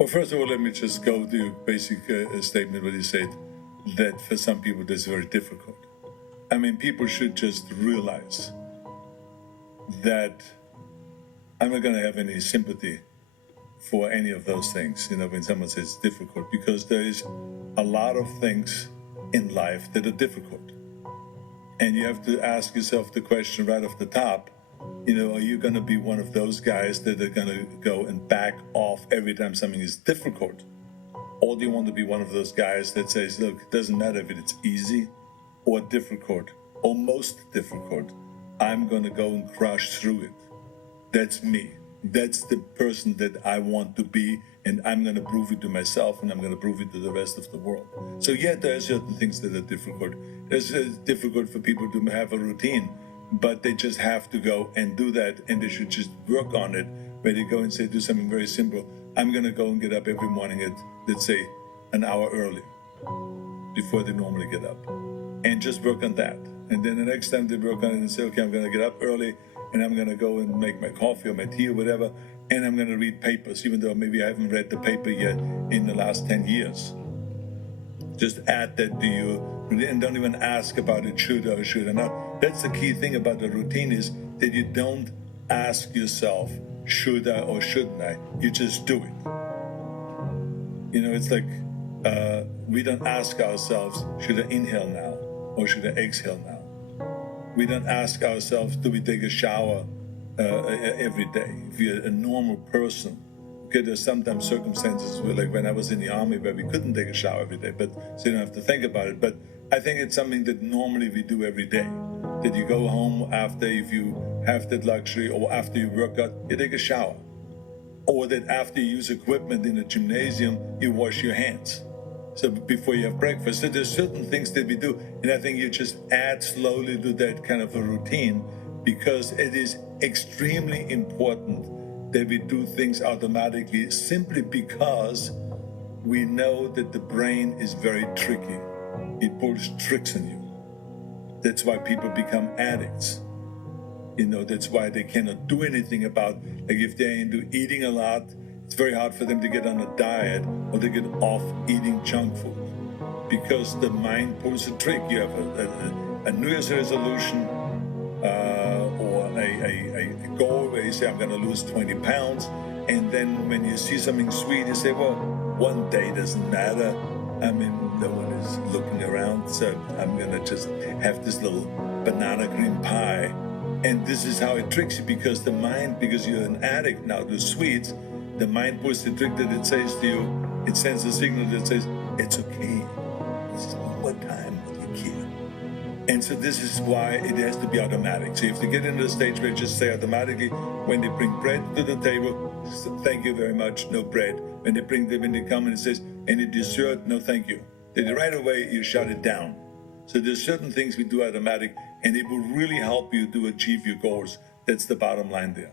Well, first of all, let me just go to your basic statement where you said that for some people that's very difficult. I mean, people should just realize that I'm not going to have any sympathy for any of those things, when someone says it's difficult, because there is a lot of things in life that are difficult. And you have to ask yourself the question right off the top, are you going to be one of those guys that are going to go and back off every time something is difficult? Or do you want to be one of those guys that says, look, it doesn't matter if it's easy or difficult or most difficult, I'm going to go and crush through it. That's me. That's the person that I want to be, and I'm going to prove it to myself, and I'm going to prove it to the rest of the world. So yeah, there are certain things that are difficult. It's difficult for people to have a routine, but they just have to go and do that, and they should just work on it, where they go and say, do something very simple. I'm going to go and get up every morning at, let's say, an hour early, before they normally get up, and just work on that. And then the next time they work on it and say, okay, I'm going to get up early, and I'm going to go and make my coffee or my tea or whatever, and I'm going to read papers, even though maybe I haven't read the paper yet in the last 10 years. Just add that to you, and don't even ask about it, should or should I not. That's the key thing about the routine, is that you don't ask yourself, should I or shouldn't I? You just do it. It's like we don't ask ourselves, should I inhale now or should I exhale now? We don't ask ourselves, do we take a shower every day? If you're a normal person, okay, there's sometimes circumstances where, like when I was in the army, where we couldn't take a shower every day, but so you don't have to think about it. But I think it's something that normally we do every day. That you go home after, if you have that luxury, or after you work out, you take a shower. Or that after you use equipment in a gymnasium, you wash your hands. So before you have breakfast. So there's certain things that we do, and I think you just add slowly to that kind of a routine, because it is extremely important that we do things automatically, simply because we know that the brain is very tricky. It pulls tricks on you. That's why people become addicts. That's why they cannot do anything about, like if they're into eating a lot, it's very hard for them to get on a diet or to get off eating junk food, because the mind pulls a trick. You have a New Year's resolution or a goal where you say, I'm going to lose 20 pounds. And then when you see something sweet, you say, well, one day doesn't matter. I mean, no one is looking around, so I'm going to just have this little banana cream pie. And this is how it tricks you, because the mind, because you're an addict now to sweets, the mind pulls the trick that it says to you, it sends a signal that says, it's okay. It's one more time, you can't. And so this is why it has to be automatic. So you have to get into the stage where you just say automatically, when they bring bread to the table, thank you very much, no bread. When they come and it says, any dessert, no thank you. Then right away, you shut it down. So there's certain things we do automatic, and it will really help you to achieve your goals. That's the bottom line there.